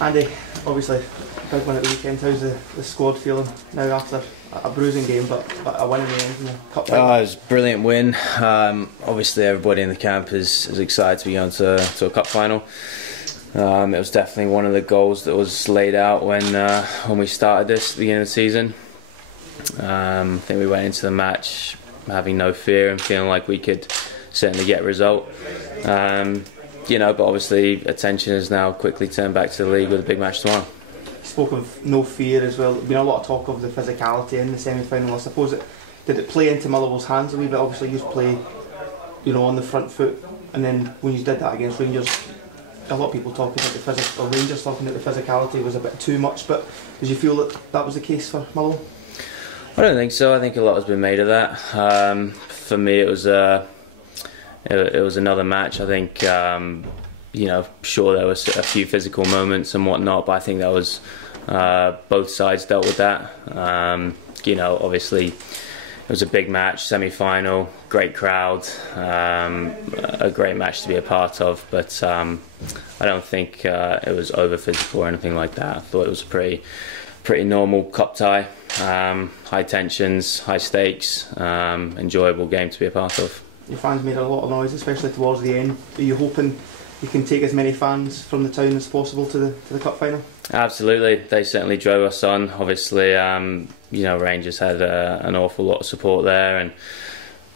Andy, obviously, big win at the weekend. How's the squad feeling now after a bruising game, but a win in the end in the cup final? It was a brilliant win. Obviously, everybody in the camp is excited to be going to a cup final. It was definitely one of the goals that was laid out when we started this at the beginning of the season. I think we went into the match having no fear and feeling like we could certainly get a result. But obviously attention has now quickly turned back to the league with a big match tomorrow. You spoke of no fear as well. There's been a lot of talk of the physicality in the semi-final. I suppose did it play into Motherwell's hands a wee bit? Obviously you play, on the front foot, and then when you did that against Rangers, a lot of people talking about the physical, or Rangers talking about the physicality was a bit too much. But did you feel that was the case for Motherwell? I don't think so. I think a lot has been made of that. For me, it was another match. I think, sure there was a few physical moments and whatnot, but I think that was both sides dealt with that. Obviously it was a big match, semi-final, great crowd, a great match to be a part of. But I don't think it was over physical or anything like that. I thought it was a pretty normal cup tie, high tensions, high stakes, enjoyable game to be a part of. Your fans made a lot of noise, especially towards the end. Are you hoping you can take as many fans from the town as possible to the cup final? Absolutely, they certainly drove us on. Obviously, Rangers had an awful lot of support there, and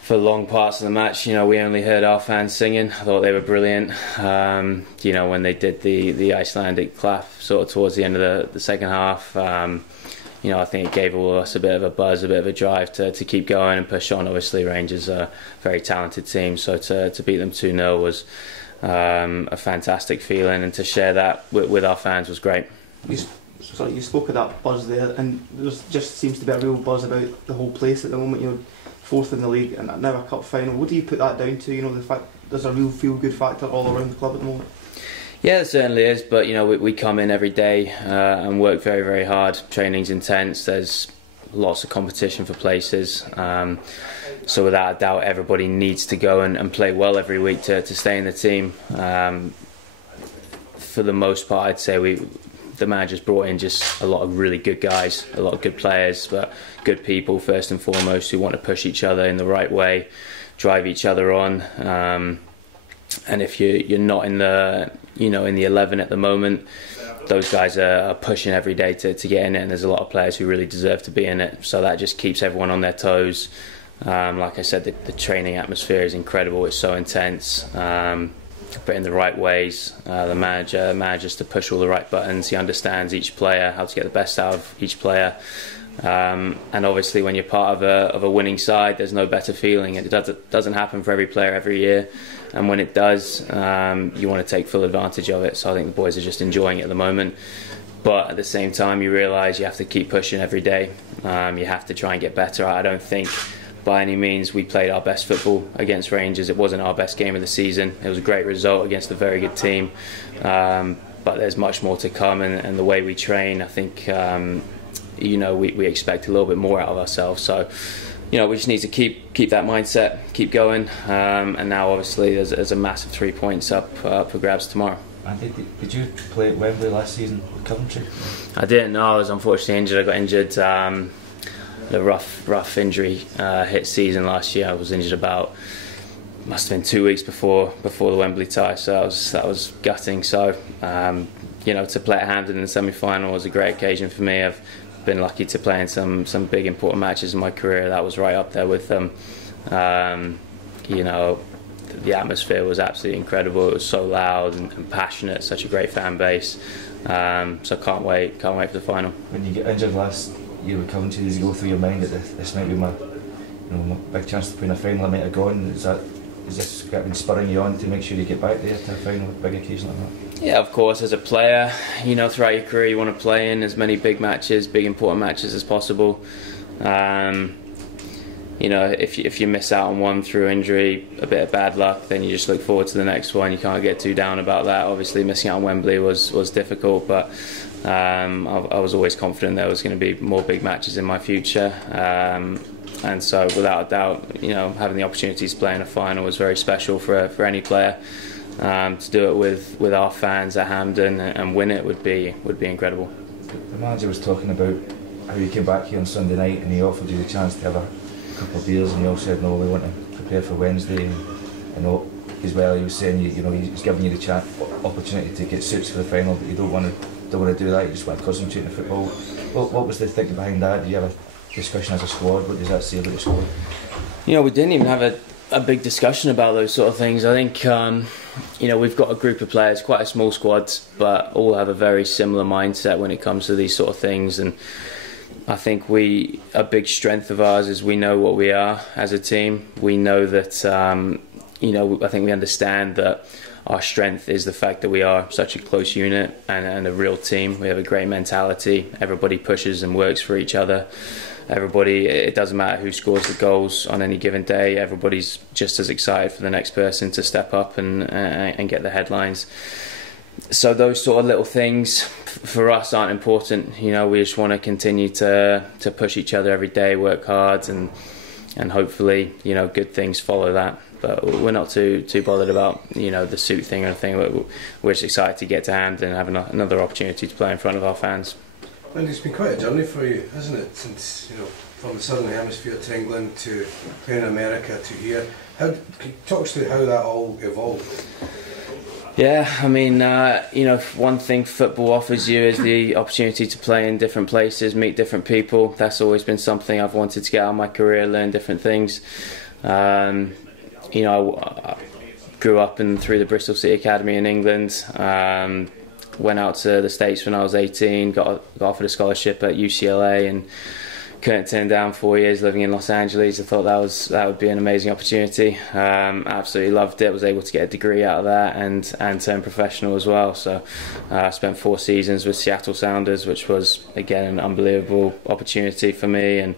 for long parts of the match, we only heard our fans singing. I thought they were brilliant. When they did the Icelandic clap sort of towards the end of the second half, I think it gave all of us a bit of a buzz, a bit of a drive to keep going and push on. Obviously, Rangers are a very talented team, so to beat them 2-0 was a fantastic feeling, and to share that with our fans was great. You spoke of that buzz there, and there just seems to be a real buzz about the whole place at the moment. Fourth in the league and now a cup final. What do you put that down to? The fact there's a real feel-good factor all around the club at the moment. Yeah, there certainly is, but we come in every day and work very, very hard. Training's intense. There's lots of competition for places. So without a doubt, everybody needs to go and play well every week to stay in the team. For the most part, I'd say the manager's brought in just a lot of really good guys, a lot of good players, but good people first and foremost who want to push each other in the right way, drive each other on. And if you're not in the in the 11 at the moment, those guys are pushing every day to get in it, and there's a lot of players who really deserve to be in it. So that just keeps everyone on their toes. Like I said, the training atmosphere is incredible. It's so intense. But in the right ways. The manager manages to push all the right buttons. He understands each player, how to get the best out of each player. And obviously when you're part of a winning side, there's no better feeling. It doesn't happen for every player every year, and when it does, you want to take full advantage of it. So I think the boys are just enjoying it at the moment, but at the same time you realise you have to keep pushing every day. You have to try and get better. I don't think by any means we played our best football against Rangers. It wasn't our best game of the season. It was a great result against a very good team, but there's much more to come, and the way we train, I think we expect a little bit more out of ourselves. So we just need to keep that mindset, keep going, and now obviously there's a massive 3 points up for grabs tomorrow. Andy, did you play at Wembley last season with Coventry? I didn't. No, I was unfortunately injured. I got injured. The rough injury hit season last year. I was injured must have been 2 weeks before the Wembley tie, so that was gutting. So to play at Hampden in the semi-final was a great occasion for me. I've been lucky to play in some big important matches in my career. That was right up there with them. The atmosphere was absolutely incredible. It was so loud and passionate, such a great fan base. So can't wait for the final. When you get injured last year with Coventry, does it go through your mind that this might be my big chance to play in a final? I might have gone. Is this been spurring you on to make sure you get back there to a final, a big occasion like that? Yeah, of course. As a player, throughout your career, you want to play in as many big matches, big important matches as possible. If you miss out on one through injury, a bit of bad luck, then you just look forward to the next one. You can't get too down about that. Obviously, missing out on Wembley was difficult, but I was always confident there was going to be more big matches in my future. And so, without a doubt, having the opportunity to play in a final was very special for any player. to do it with our fans at Hampden and win it would be incredible. The manager was talking about how you came back here on Sunday night and he offered you the chance to have a couple of beers, and you all said no, we want to prepare for Wednesday. And I know as well he was saying he's giving you the opportunity to get suits for the final, but you don't want to do that. You just want to concentrate on football. What was the thinking behind that? Do you have a discussion as a squad? What does that say about the squad? We didn't even have a big discussion about those sort of things. I think we've got a group of players, quite a small squad, but all have a very similar mindset when it comes to these sort of things. And I think a big strength of ours is we know what we are as a team. We know that I think we understand that our strength is the fact that we are such a close unit and a real team. We have a great mentality. Everybody pushes and works for each other. Everybody, it doesn't matter who scores the goals on any given day. Everybody's just as excited for the next person to step up and get the headlines. So those sort of little things for us aren't important. We just want to continue to push each other every day, work hard, and hopefully good things follow that. But we're not too bothered about the suit thing or anything. We're just excited to get to Hampden and have another opportunity to play in front of our fans. And it's been quite a journey for you, hasn't it? Since from the Southern Hemisphere to England to playing in America to here. Can you talk us through how that all evolved? Yeah, I mean, one thing football offers you is the opportunity to play in different places, meet different people. That's always been something I've wanted to get out of my career, learn different things. I grew up through the Bristol City Academy in England. Went out to the States when I was 18, got offered a scholarship at UCLA and couldn't turn down 4 years living in Los Angeles. I thought that would be an amazing opportunity. Absolutely loved it. Was able to get a degree out of that and turn professional as well. So I spent 4 seasons with Seattle Sounders, which was again an unbelievable opportunity for me, and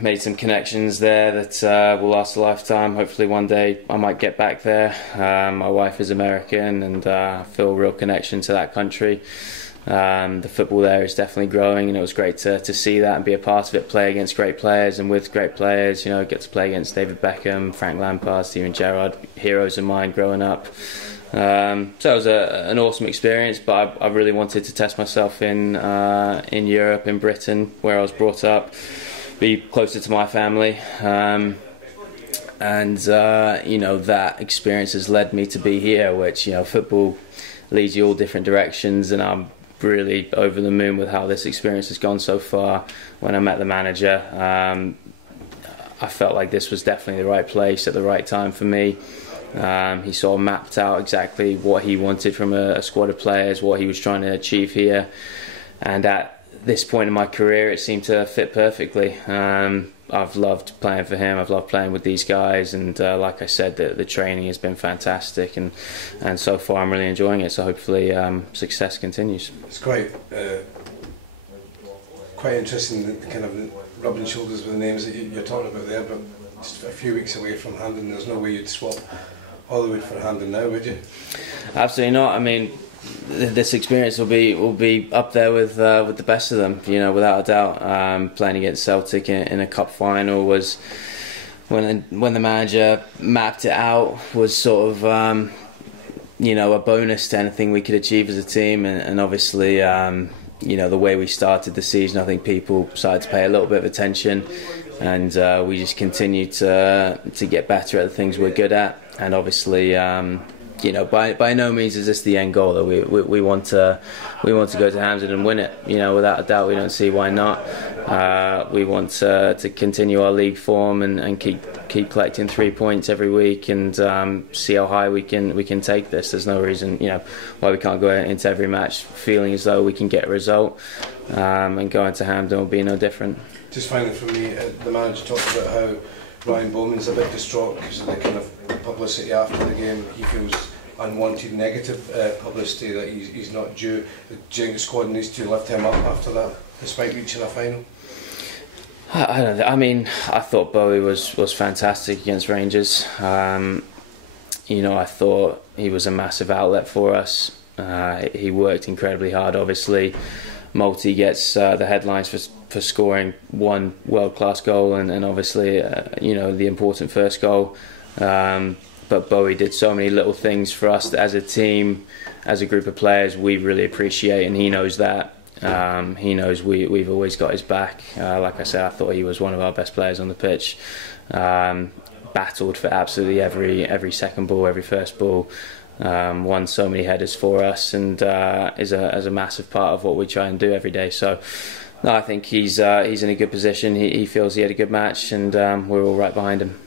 made some connections there that will last a lifetime. Hopefully one day I might get back there. My wife is American and I feel a real connection to that country. The football there is definitely growing, and it was great to see that and be a part of it, play against great players and with great players. Get to play against David Beckham, Frank Lampard, Steven Gerrard, heroes of mine growing up. So it was an awesome experience, but I really wanted to test myself in Europe, in Britain, where I was brought up, be closer to my family, and that experience has led me to be here, which football leads you all different directions, and I'm really over the moon with how this experience has gone so far. When I met the manager, I felt like this was definitely the right place at the right time for me. He sort of mapped out exactly what he wanted from a squad of players, what he was trying to achieve here, and at this point in my career it seemed to fit perfectly. I've loved playing for him, I've loved playing with these guys, and like I said, the training has been fantastic, and so far I'm really enjoying it, so hopefully success continues. It's quite interesting, the kind of rubbing shoulders with the names that you're talking about there, but just a few weeks away from Hampden, there's no way you'd swap Hollywood for Hampden now, would you? Absolutely not. I mean, this experience will be up there with the best of them, without a doubt. Playing against Celtic in a cup final was, when the manager mapped it out, was sort of a bonus to anything we could achieve as a team, and obviously the way we started the season, I think people started to pay a little bit of attention, and we just continued to get better at the things we're good at, and obviously. By no means is this the end goal. Though we want to go to Hampden and win it. Without a doubt, we don't see why not. We want to continue our league form and keep collecting 3 points every week and see how high we can take this. There's no reason why we can't go into every match feeling as though we can get a result, and going to Hampden will be no different. Just finally for me, the manager talked about how Ryan Bowman's a bit distraught because of the kind of publicity after the game. He feels unwanted negative publicity that he's not due. Do you think the squad needs to lift him up after that, despite reaching a final? I don't know. I mean, I thought Bowie was fantastic against Rangers. I thought he was a massive outlet for us. He worked incredibly hard, obviously. Multi gets the headlines for scoring one world-class goal and obviously the important first goal. but Bowie did so many little things for us that as a team, as a group of players, we really appreciate, and he knows that. He knows we've always got his back. Like I said, I thought he was one of our best players on the pitch. Battled for absolutely every second ball, every first ball. Won so many headers for us, and is a massive part of what we try and do every day. So no, I think he's in a good position. He feels he had a good match, and we're all right behind him.